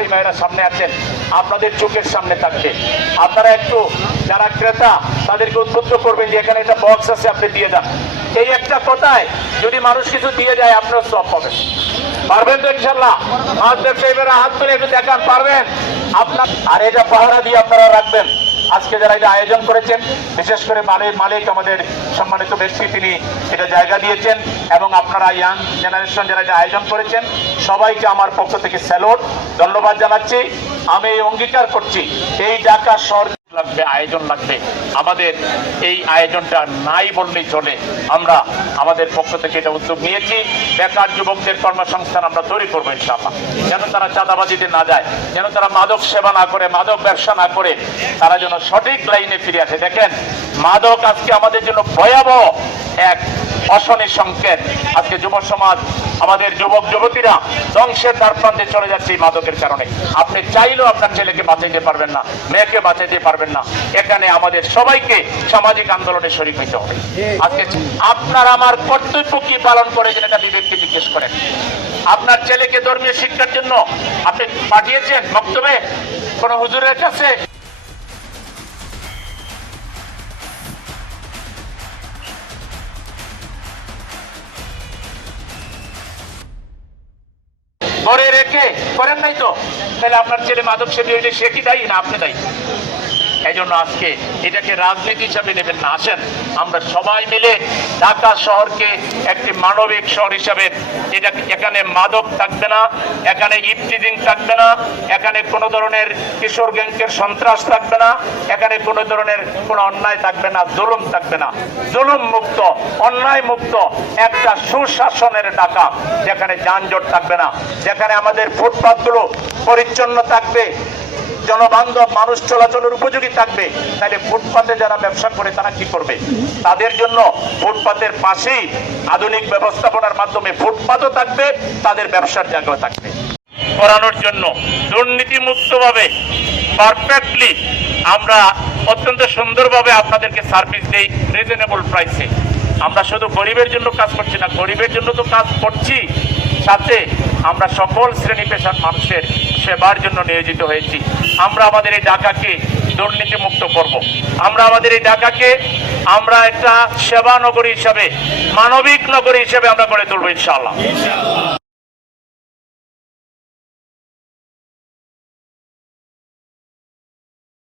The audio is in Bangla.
ব্যবসায়ী ভাইয়েরা সামনে আছেন, আপনাদের চোখের সামনে থাকবে। আপনারা একটু যারা ক্রেতা তাদেরকে উদ্বুদ্ধ করবেন যে এখানে একটা বক্স আছে, আপনি দিয়ে যান। এই একটা কথায় যদি মানুষ কিছু দিয়ে যায়, আপনার সব পাবেন। পারবেন তো ইনশাল্লাহ? মাছ ব্যবসায়ী ভাইয়েরা হাত তুলে একটু দেখান, পারবেন আপনার? আর এটা পাহারা দিয়ে আপনারা রাখবেন। আজকে যারা এটা আয়োজন করেছেন, বিশেষ করে মালিক আমাদের সম্মানিত ব্যক্তি, তিনি এটা জায়গা দিয়েছেন, এবং আপনারা ইয়াং জেনারেশন যারা এটা আয়োজন করেছেন, সবাইকে আমার পক্ষ থেকে স্যালুট, ধন্যবাদ জানাচ্ছি। আমি এই অঙ্গীকার করছি, এই ঢাকা শহর লাগবে, আয়োজন লাগবে। আমাদের এই আয়োজনটা নাই বললেই চলে। আমরা আমাদের পক্ষ থেকে এটা উদ্যোগ নিয়েছি, বেকার যুবকদের কর্মসংস্থান আমরা তৈরি করবো ইনশাআল্লাহ। যেন তারা চাঁদাবাজিতে না যায়, যেন তারা মাদক সেবা না করে, মাদক ব্যবসা না করে, তারা যেন সঠিক লাইনে ফিরে আসে। দেখেন, মাদক আজকে আমাদের জন্য ভয়াবহ এক অশনি সংকেত। আজকে যুব সমাজ, আমাদের যুবক যুবতীরা ধ্বংসের দ্বারপ্রান্তে চলে যাচ্ছে এই মাদকের কারণে। আপনি চাইলেও আপনার ছেলেকে বাঁচাইতে পারবেন না, মেয়েকে বাঁচাইতে পারবেন না। এখানে আমাদের সবাইকে সামাজিক আন্দোলনে শরীক হইতে হবে। আজকে আপনার আমার কর্তব্য কি পালন করেছেন, এটা বিবেককে জিজ্ঞেস করেন। আপনার ছেলেকে ধর্মীয় শিক্ষার জন্য আপনি পাঠিয়েছেন মক্তবে কোন হুজুরের কাছে? ঘরে রেখে করেন নাই তো? তাহলে আপনার ছেলে মাদক সেবী হইলে সে কি দায়ী না আপনি দায়ী? এই জন্য আজকে এটাকে রাজনীতি হিসাবে নেবেন না। আসেন আমরা সবাই মিলে ঢাকা শহরকে একটি মানবিক শহর হিসাবে, এখানে মাদক থাকবে না, এখানে ইফটিজিং থাকবে না, এখানে কোনো ধরনের কিশোর গ্যাংকের সন্ত্রাস থাকবে না, এখানে কোনো ধরনের কোনো অন্যায় থাকবে না, জুলুম থাকবে না। জুলুম মুক্ত, অন্যায় মুক্ত একটা সুশাসনের ঢাকা, যেখানে যানজট থাকবে না, যেখানে আমাদের ফুটপাথগুলো পরিচ্ছন্ন থাকবে, জনবান্ধব, মানুষ চলাচলের উপযোগী থাকবে। তাহলে ফুটপাতে যারা ব্যবসা করে তারা কি করবে? তাদের জন্য ফুটপাতের পাশেই আধুনিক ব্যবস্থাপনার মাধ্যমে ফুটপাতও থাকবে, তাদের ব্যবসার জায়গা থাকবে। করানোর জন্য দুর্নীতি মুক্তভাবে, পারফেক্টলি আমরা অত্যন্ত সুন্দরভাবে আপনাদেরকে সার্ভিস দেই, রিজনেবল প্রাইসে। আমরা শুধু গরিবের জন্য কাজ করছি না, গরিবের জন্য তো কাজ করছি, সাথে আমরা সকল শ্রেণী পেশার মানুষের সেবার জন্য নিয়োজিত হয়েছি। আমরা আমাদের এই ঢাকাকে দুর্নীতি মুক্ত করব। আমরা আমাদের এই ঢাকাকে আমরা একটা সেবা নগরী হিসাবে, মানবিক নগরী হিসাবে আমরা গড়ে তুলবো ইনশাআল্লাহ।